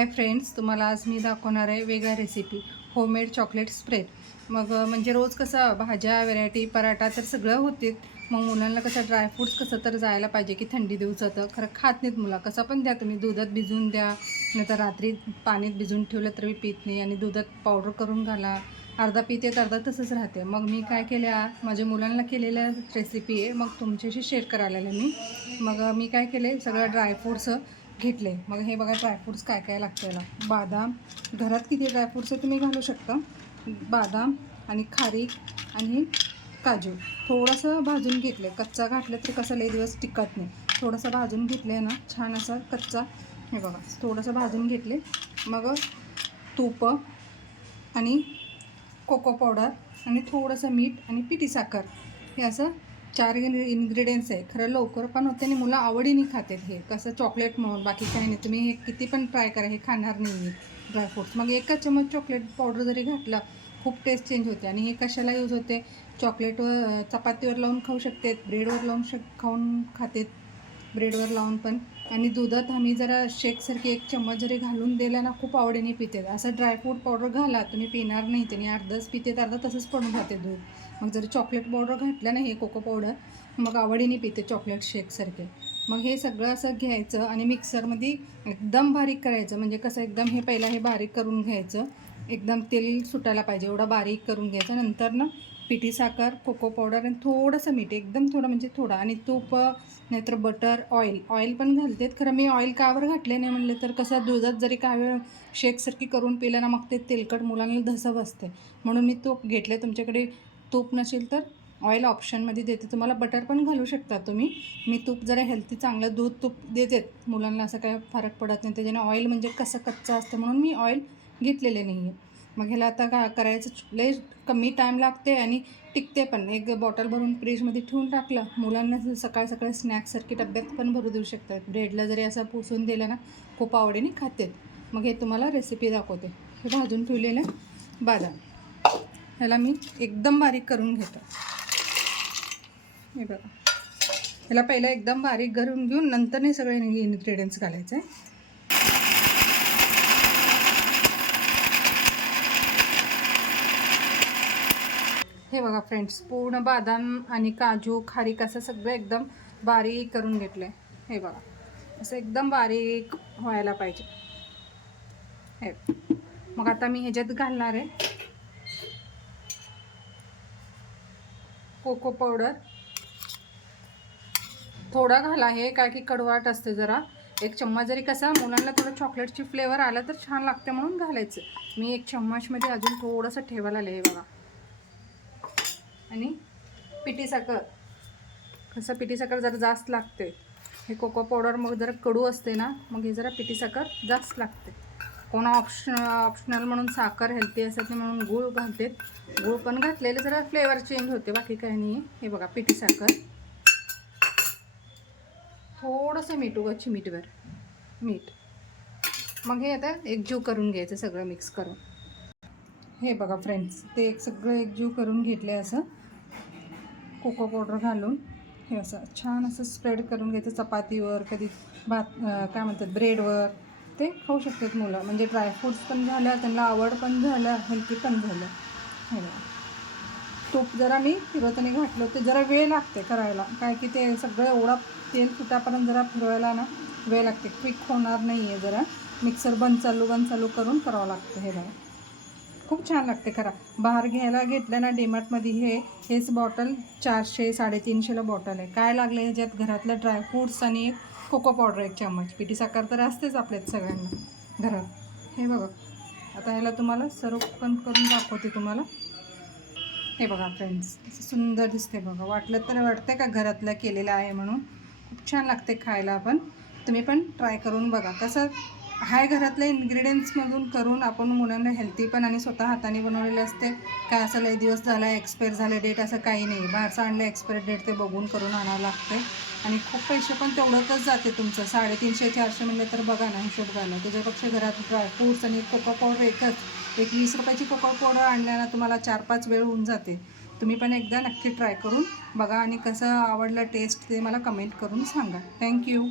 Hi friends, तुम्हाला आज मी दाखवणार आहे वेगळा रेसिपी होममेड चॉकलेट स्प्रेड. म्हणजे रोज कसं भाज्या व्हेरायटी पराठा तर सगळं होते. मग मुलांना कसं ड्रायफ्रूट्स कसं तर जायला पाहिजे की थंडी दिवसाचं खरं खात नाहीत मुलं. कसं पण द्या तुम्ही, दुधात भिजवून द्या, नाहीतर रात्री पाण्यात भिजवून ठेवलं तरी पीत नाही, आणि दुधात पावडर करून घाला. अर्धा पितेत अर्धा तसंच राहते. मग मी काय केले, माझ्या मुलांना केलेल्या रेसिपी आहे, मग तुमच्याशी शेअर करायला मी. मी काय केले, सगळं ड्रायफ्रूट्स घेतले. मग हे बघा ड्रायफ्रूट्स काय काय लागते याला. बादाम, घरात किती ड्रायफ्रूट्स आहे तुम्ही घालू शकता. बादाम आणि खारीक आणि काजू थोडंसं भाजून घेतले. कच्चा घातलं तर कसं लई दिवस टिकत नाही. थोडंसं भाजून घेतले ना, छान असं कच्चा. हे बघा थोडंसं भाजून घेतले. मग तूप आणि कोको पावडर आणि थोडंसं मीठ आणि पिठी साखर, हे असं 4 इन्ग्रेडियंट्स आहे. खरं लवकर पण होते आणि मुलं आवडीने खातात. हे कसं चॉकलेट म्हणून, बाकी काही नाही. तुम्ही हे किती पण ट्राय करा, हे खाणार नाही ड्रायफ्रूट्स. मग 1 चमच चॉकलेट पावडर जरी घातला खूप टेस्ट चेंज होते. आणि हे कशाला यूज होते, चॉकलेटवर चपातीवर लावून खाऊ शकते, ब्रेडवर लावून खाऊन खाते, ब्रेडवर लावून पण. आणि दुधात आम्ही जरा शेकसारखी 1 चम्मच जरी घालून दिला ना, खूप आवडीने पिते. असं ड्रायफ्रूट पावडर घाला तुम्ही, पिणार नाही त्यांनी, अर्धच पिते अर्धा तसंच पडून राहते दूध. मग जर चॉकलेट पावडर घातलं ना, हे कोको पावडर, मग आवडीने पिते चॉकलेट शेकसारखे. मग हे सगळं असं घ्यायचं आणि मिक्सरमध्ये एकदम बारीक करायचं. म्हणजे कसं एकदम हे पहिला हे बारीक करून घ्यायचं, एकदम तेल सुटायला पाहिजे एवढं बारीक करून घ्यायचं. नंतर ना पिठी साखर, कोको पावडर आणि थोडंसं मीठ, एकदम थोडं म्हणजे थोडं, आणि तूप नाहीतर बटर, ऑइल पण घालतेत. खरं मी ऑइल कावर घातले नाही म्हणले तर कसं दुधात जरी काय वेळ शेकसारखी करून पिलं ना, मग ते तेलकट मुलांना धसं बसते. म्हणून मी तूप घेतले. तुमच्याकडे तूप नसेल तर ऑइल ऑप्शनमध्ये देते, तुम्हाला बटर पण घालू शकता तुम्ही. मी तूप जरा हेल्थी चांगलं दूध तूप देतेत मुलांना, असं काय फरक पडत नाही त्याच्याने. ऑइल म्हणजे कसं कच्चं असतं म्हणून मी ऑइल घेतलेले नाही आहे. मग ह्याला आता काय करायचं, लय कमी टाईम लागते आणि टिकते पण. एक बॉटल भरून फ्रीजमध्ये ठेवून टाकलं, मुलांना सकाळ सकाळी स्नॅक्ससारखी डब्यात पण भरू देऊ शकतात. ब्रेडला जरी असं पुसून दिलं ना, खूप आवडीने खातात. मग हे तुम्हाला रेसिपी दाखवते. हे भाजून ठेवलेलं बादाम, ह्याला मी एकदम बारीक करून घेतो. हे बघा, ह्याला पहिला एकदम बारीक करून घेऊन नंतर हे सगळे इन्ग्रेडियंट्स घालायचे. हे बघा फ्रेंड्स, पूर्ण बादाम आणि काजू, खारीक असं सगळं एकदम बारीक करून घेतलं आहे. हे बघा असं एकदम बारीक व्हायला पाहिजे हे. मग आता मी ह्याच्यात घालणार आहे कोको पावडर. थोडा घाला हे, काय की कडवाट असते जरा. 1 चम्मच जरी, कसा मुलांना थोडं चॉकलेटची फ्लेवर आला तर छान लागते म्हणून घालायचं. मी 1 चम्मचमध्ये अजून थोडंसं ठेवायला आलं. हे बघा. आणि पिठी साखर, कसं पिठी साखर जरा जास्त लागते. हे कोको पावडर मग जरा कडू असते ना, मग हे जरा पिठी साखर जास्त लागते. कोण ऑप्शनल म्हणून साखर हेल्थी असते म्हणून गूळ घालते. गूळ पण घातलेलं जरा फ्लेवर चेंज होते, बाकी काही नाही. हे बघा पिठी साखर, थोडंसं मीठ, उगाच चिमीटभर मीठ. मग हे आता एकजीव करून घ्यायचं सगळं मिक्स करून. हे बघा फ्रेंड्स, ते सगळं एकजीव करून घेतले असं कोको पावडर घालून. हे असं छान असं स्प्रेड करून घ्यायचं चपातीवर, कधी काय म्हणतात ब्रेडवर. ते खाऊ शकतात मुलं. म्हणजे ड्रायफ्रूट्स पण झालं, त्यांना आवड पण झालं, हेल्थी पण झालं. हे बघा, तूप जरा मी फिरवताना घातलं. ते जरा वेळ लागते करायला, काय की ते सगळं एवढा तेल सुटापर्यंत जरा फिरवायला ना वेळ लागते. क्विक होणार नाही आहे, जरा मिक्सर बंद चालू करून करावं लागतं. हे बघा खूप छान लागते खरा. बाहेर घ्यायला घेतलं ना डीमार्टमध्ये, हेच बॉटल 400-350ला बॉटल आहे. काय लागलं ह्याच्यात, घरातलं ड्रायफ्रूट्स आणि कोको पावडर 1 चम्मच, पिठी साखर तर असतेच आपल्यात सगळ्यांना घरात. हे बघा, आता ह्याला तुम्हाला सर्व पण करून दाखवते तुम्हाला. हे बघा फ्रेंड्स, असं सुंदर दिसते बघा. वाटते का घरातलं केलेलं आहे म्हणून. खूप छान लागते खायला. तुम्ही पण ट्राय करून बघा. कसं हाय घरातल्या इन्ग्रेडियंट्समधून करून आपण मुलांना हेल्थी पण, आणि स्वतः हाताने बनवलेले असते. काय असं लई दिवस झाला एक्सपायर झाले डेट असं काही नाही. बाहेरचं आणलं एक्सपायर डेट ते बघून करून आणावं लागते. आणि खूप पैसे पण तेवढंच जाते तुमचं. 350-400 म्हणलं तर बघा ना, हिशोब घाला. त्याच्यापेक्षा घरात ड्रायफ्रूट्स आणि कोको पावडर एक 20 रुपयाची कोको पावडर आणल्याला तुम्हाला 4-5 वेळ होऊन जाते. तुम्ही पण एकदा नक्की ट्राय करून बघा आणि कसं आवडलं टेस्ट ते मला कमेंट करून सांगा. थँक्यू.